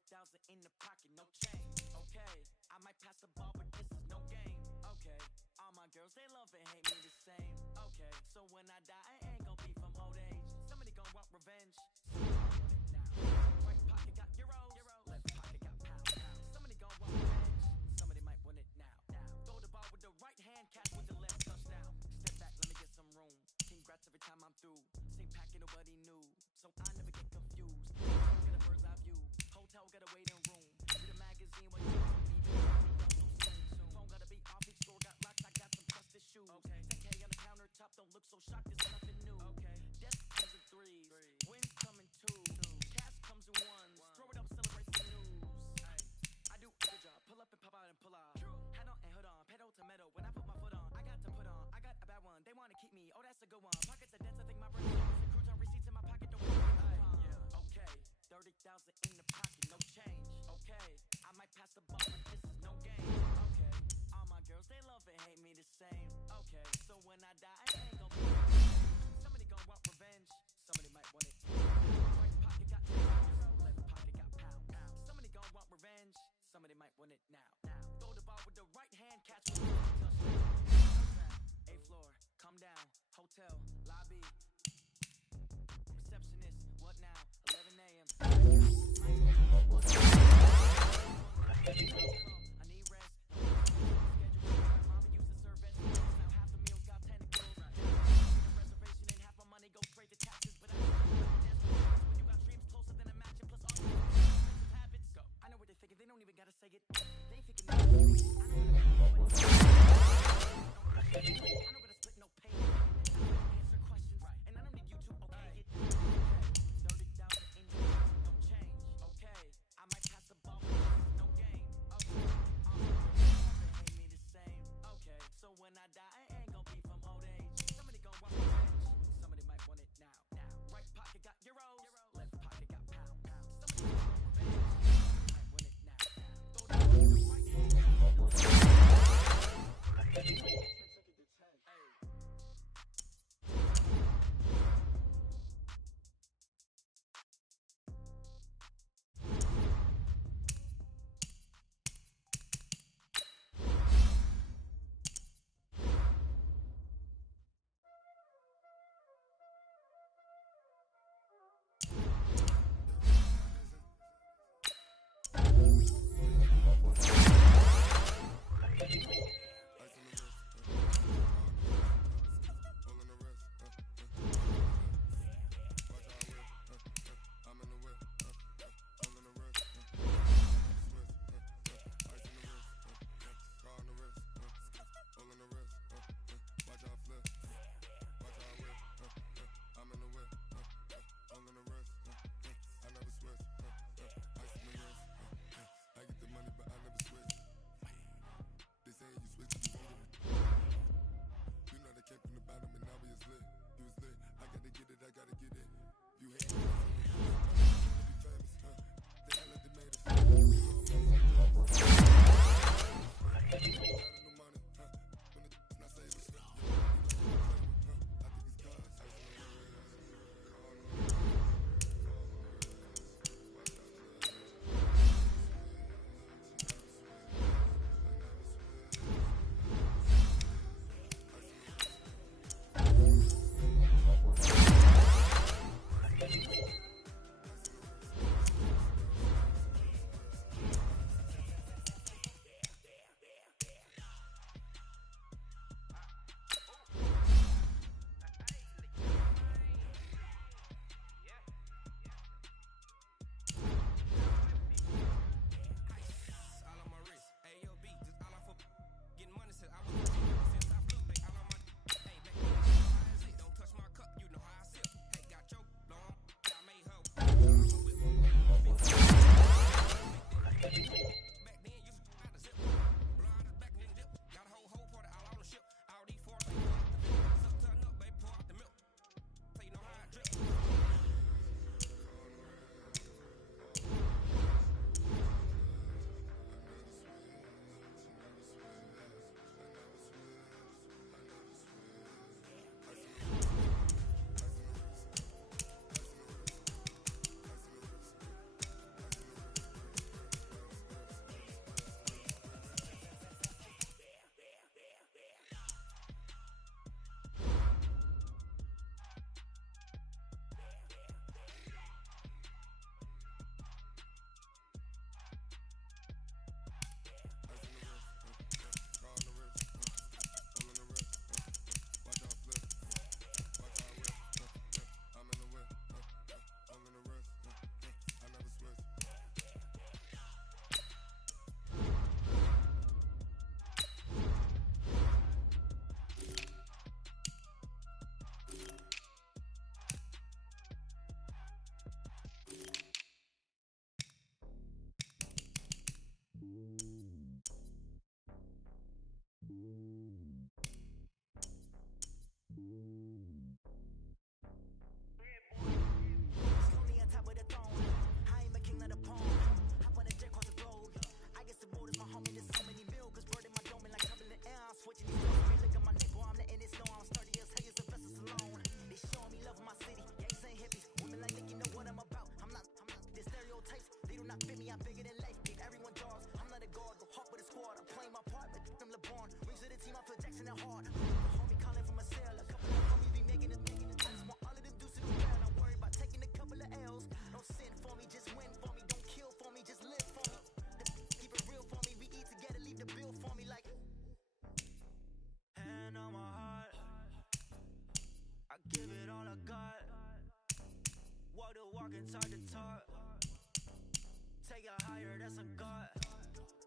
30,000 in the pocket, no change. Okay, I might pass the ball, but this is no game. Okay, all my girls, they love and hate me the same. Okay, so when I die, I ain't gon' be from old age. Somebody gon' want revenge. Right pocket got euros, left pocket got pounds. Somebody gon' want revenge. Somebody might want it now. Throw the ball with the right hand, catch with the left, touchdown. Step back, let me get some room. Congrats every time I'm through. Same packet, nobody knew, so I never get confused. Hotel got a bird's eye view. Hotel got a waiting room. Read a magazine when you need it. Phone gotta be off, each store got locks. I got some trusted shoes. Okay, 10K on the countertop, don't look so shocked. It's nothing new. Okay, death comes in threes. Wins come in twos. Cash comes in ones. Throw it up, celebrate some news. I do a good job. Pull up and pop out and pull off. Hat on and hood on. Pedal to metal. When I put my foot on, I got to put on. I got a bad one. They wanna keep me. Oh, that's a good one. Pockets are dense. I think my brain is a cruise on receipts in my pocket. Don't worry. Yeah. Okay. 30,000 in the pocket, no change. Okay, I might pass the ball, but this is no game. Okay, all my girls, they love and hate me the same. Okay, so when I die, I ain't gon' be. Somebody gon' want revenge. Somebody might want it. Right pocket got euros, left pocket got pounds. Somebody gon' want revenge. Somebody might want it now. Throw the ball with the right hand, catch with the left, touchdown. 8th floor, come down. Hotel, lobby. Receptionist, what now? 11 a.m. I need rest. Mama used to serve vegetables. Now half the meals got tentacles. Reservation and half my money goes straight to taxes. But I when you got dreams closer than a match and plus all your habits. Go. I know what they're thinking. They don't even gotta say it. They ain't thinking. I know gotta split no pay. Answer questions. Right. And I don't need you to okay it. 30,000 in the no change. Okay, I might pass the ball, no game. Okay, all my girls hate me the same. Okay, so when I die, I ain't gon' be from old age. Somebody gon' want revenge. Somebody might want it now. Right pocket got euros, left pocket got pounds. Somebody gon' want revenge. Somebody might want it now. Throw the ball with the right hand. Walk the walk and talk the talk. Take it higher, that's a God.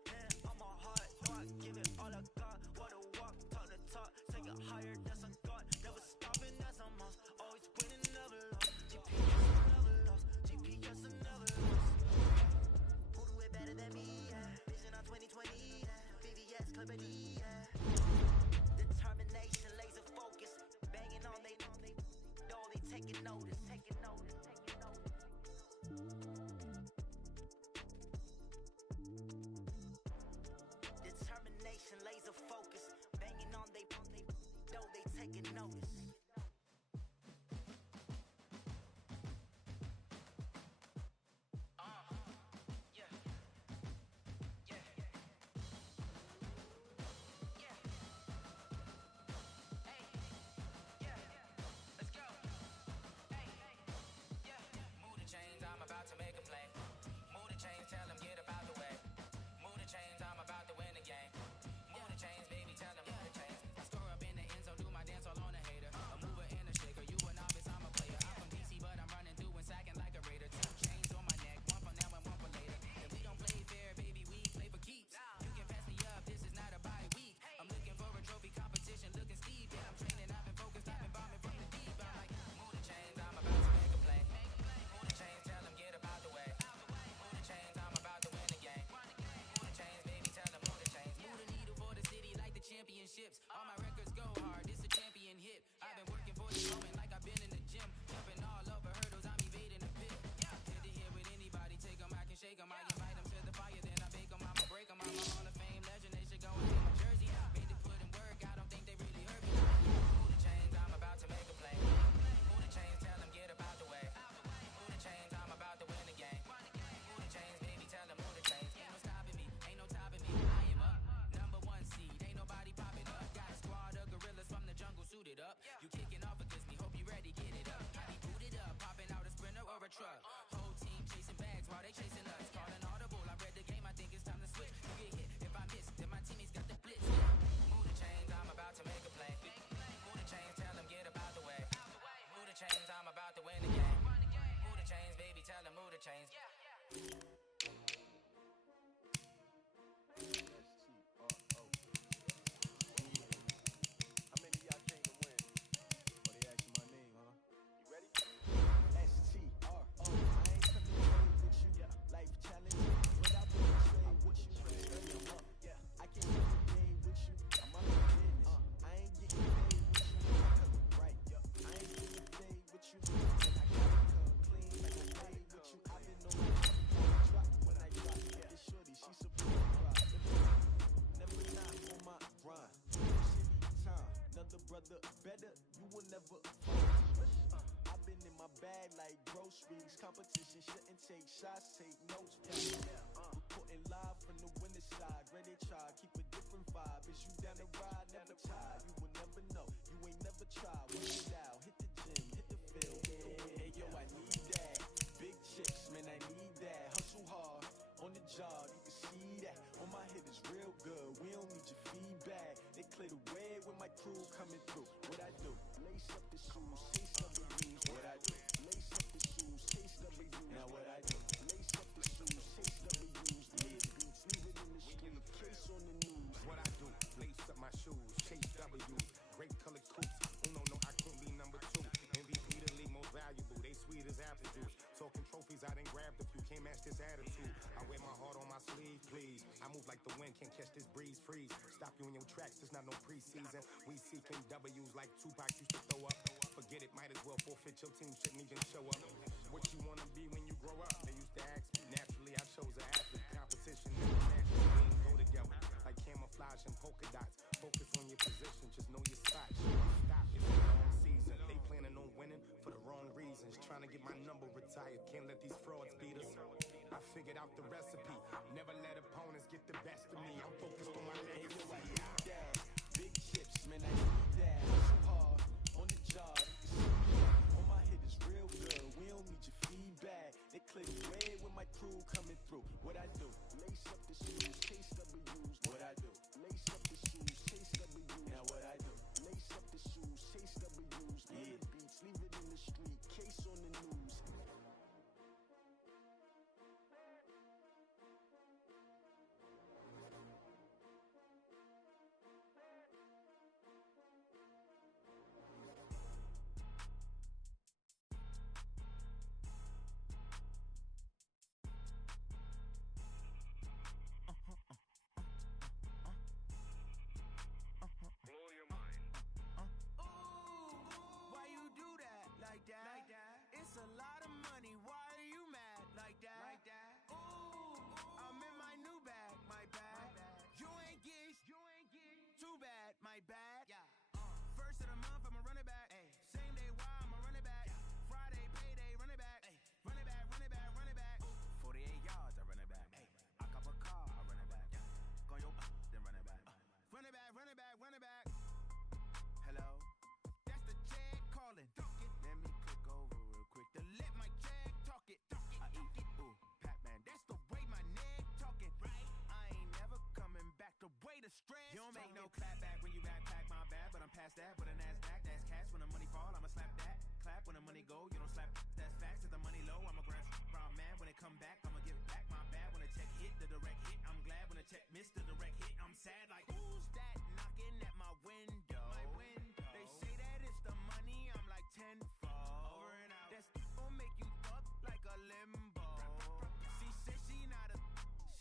Man, on my heart, no, I give it all I got. Walk the walk, talk the talk. Take it higher, that's a God. Never stopping, that's a must. Always winning, never lost. GPS never lost. GPS never lost. Who do it better than me? Yeah. Vision on 2020. Yeah. VVS, Clippity. Yeah. Determination, laser focus. Banging on they taking notice. Determination, laser focus. Banging on they taking notice. All my records go hard, this a champion hit. I've been working for this moment like I've been in the gym. Jumping all over hurdles, I'm evading the pit. Head to head with anybody, take them, I can shake them. I invite them to the fire, then I bake them, I'ma break them. I'm a Hall of Fame legend, they should go and take my jersey. Made to put in work, I don't think they really heard me. Move the chains, I'm about to make a play. Move the chains, tell them get up out the way. Move the chains, I'm about to win the game. Move the chains, baby, tell them move the chains. Ain't no stopping me, ain't no topping me. I am up, number one seed, ain't nobody popping up. Got a squad of gorillas from the jungle suited up. You kicking off against me, hope you ready, get it up. I be booted up, popping out a sprinter or a truck. Whole team chasing bags while they chasing us. Calling audible, I read the game, I think it's time to switch. You get hit, if I miss, then my teammates got the blitz. Move the chains, I'm about to make a play. Move the chains, tell them get up out the way. Move the chains, I'm about to win the game. Move the chains, baby, tell them move the chains. How many of y'all came to win? Oh, they asking my name, huh? You ready? STRO. I ain't come to trade with you. Life challenge, but I will trade with you. I can't play the game with you. I'm on my business. I ain't getting paid with you. I'm coming right. I ain't getting paid with you. And I gotta come clean like I played with you. I've been on my drop when I drop. This shorty, she support rock. Never not on my grind. City time, another brother better. You will never fall. I've been in my bag like groceries. Competition shouldn't take shots, take notes. Reporting live from the winter side. Ready to try, keep a different vibe. Is you down the ride, never tired. You will never know, you ain't never tried. Work it out, hit the gym, hit the field. Hey yo, I need that. Big chips, man, I need that. Hustle hard on the job, you can see that. On my head is real good, we don't need your feedback. They clear the way with my crew coming through. What I do? Lace up the shoes, taste of the views. What I do? Lace up the shoes, taste of the views. Now what I do? Lace up the shoes, taste of the views. Leave beats, leave it in the street, case on the news. What I do? Lace up my shoes, chase W's, great colored coops. No, I can't be number two. MVP the league most valuable, they sweet as apple juice. Talking trophies, I done grabbed a few, can't match this attitude. I wear my heart on my sleeve, please. I move like the wind, can't catch this breeze, freeze. Stop you in your tracks, there's not no preseason. We seeking W's like Tupac used to throw up. Forget it, might as well forfeit, your team shouldn't even show up. What you wanna be when you grow up? They used to ask me, naturally I chose an athlete. Competition never naturally, we ain't go together. Like camouflage and polka dots. Focus on your position, just know your spot. Stop, it's a long season. They planning on winning for the wrong reasons. Trying to get my number retired, can't let these frauds beat us. I figured out the recipe, never let opponents get the best of me. I'm focused on my legacy. I need that. Big chips, man, I need that. Hustle hard on the job, you can see that. On my head is real good, we don't need your feedback. They clear the way with my crew coming through. What I do? Lace up the shoes, chase W's. What I do? Lace up the shoes, chase W's. Now what I do? Lace up the shoes, chase W's. Yeah. Beats, leave it in the street, case on the news.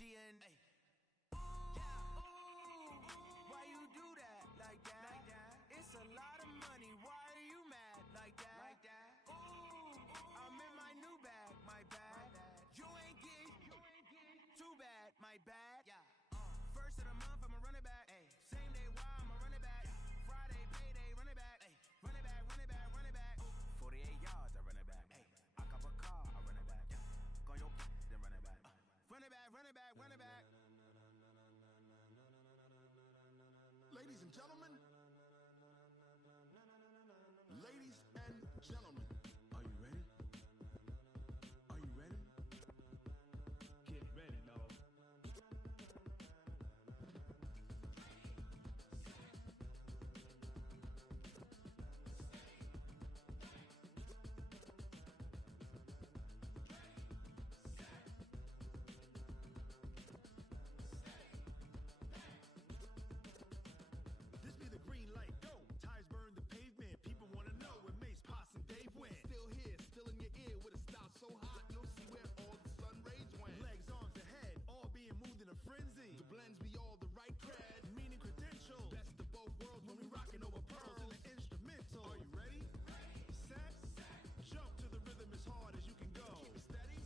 and yeah, ooh, why you do that like that? It's a lot of money. Why are you mad like that? Ooh, I'm in my new bag, my bad. You ain't get too bad, my bad. First of the month, I'ma run it back. Same day, why I'ma run it back. Friday, payday, run it back. Run it back, run it back, run it back. 48 yards, I run it back. I cop a car, I run it back. Go your then run it back. Run it back, run it back, run it back. Ladies and gentlemen. Ladies and gentlemen. Are you ready? Are you ready? Get ready, dog. This be the green light, go. Ties burn the pavement. People wanna know when Mace, Posse, and Dave went. Still here, still in your ear with a style so hot, you'll see where all the sun rays went. Legs, arms, ahead, all being moved in a frenzy. The blends be all the right cred, meaning credentials. Best of both worlds when we rockin' over pearls in the instrumental. Are you ready? Set, jump to the rhythm as hard as you can go. Keep it steady,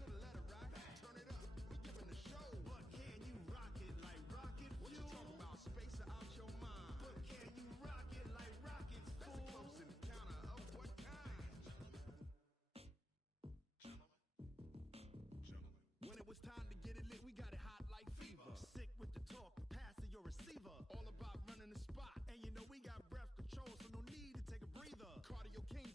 to the letter rock. Turn it up, we giving the show. But can you rock it like rocket fuel? What you talking about? Spacer out your mind. But can you rock it like rockets, fool? That's a close encounter of what kind? When it was time to get it lit, we got it hot like fever. Sick with the talk, pass to your receiver. All about running the spot. And you know we got breath control, so no need to take a breather. Cardio King